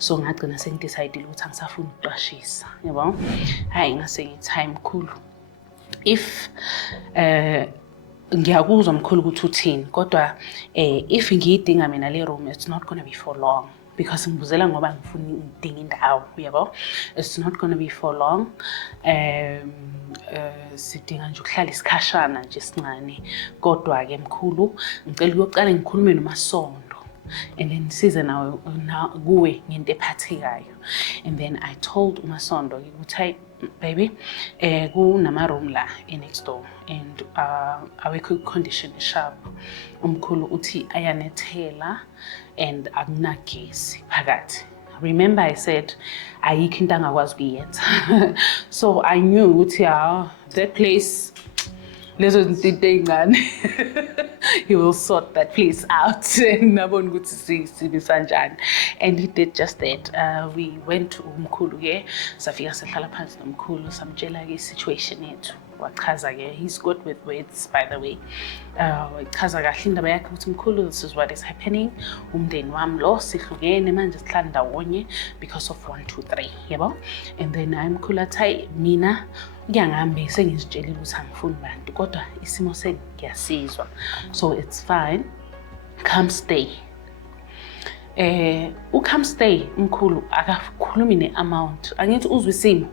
So ngagcina sengidecide ukuthi angisafuni ukuqashisa, yabo. Hayi ngase ngithi hayi mkhulu, if ngiyakuzwa mkhulu ukuthi uthini, kodwa if ngiyidinga mina le room, it's not going to be for long, because ngibuzela ngoba ngifuna ngidinga indawo, yabo. It's not going to be for long. Sidinga nje ukuhlala isikhashana nje sincane. Kodwa ke mkhulu, ngicela ukuyoqala ngikhulume noMasondo, and then size nawe kuwe ngento ephathekayo. And then I told uMasondo ukuthi hayi baby, kunama room la next door, and awekho condition sharp. Umkhulu uthi ayanethela and akunagesi phakathi. Remember I said ayikho into angakwazi ukuyenza. So I knew ukuthi that place, lezo zinto ey'ncane, he will sort that place out. Nabona ukuthi sibe sanjani. And he did just that. We went to umkhulu ke, safika sahlala phansi nomkhulu, samtshela ke situation yethu. Wachaza ke, he's good with words, by the way. Wachaza kahle indaba yakhe ukuthi mkhulu, this is what is happening. Umndeni wami lo sihlukene manje sihlala ndawonye because of 1 2 3, yabo. And then mkhulu athi mina ngiyangahambe sengizitshelile ukuthi angifuni bantu, kodwa isimo sengiyasizwa. So it's fine. Come stay. Come stay mkhulu akakhulumi ne amount. Angithi uzwe isimo.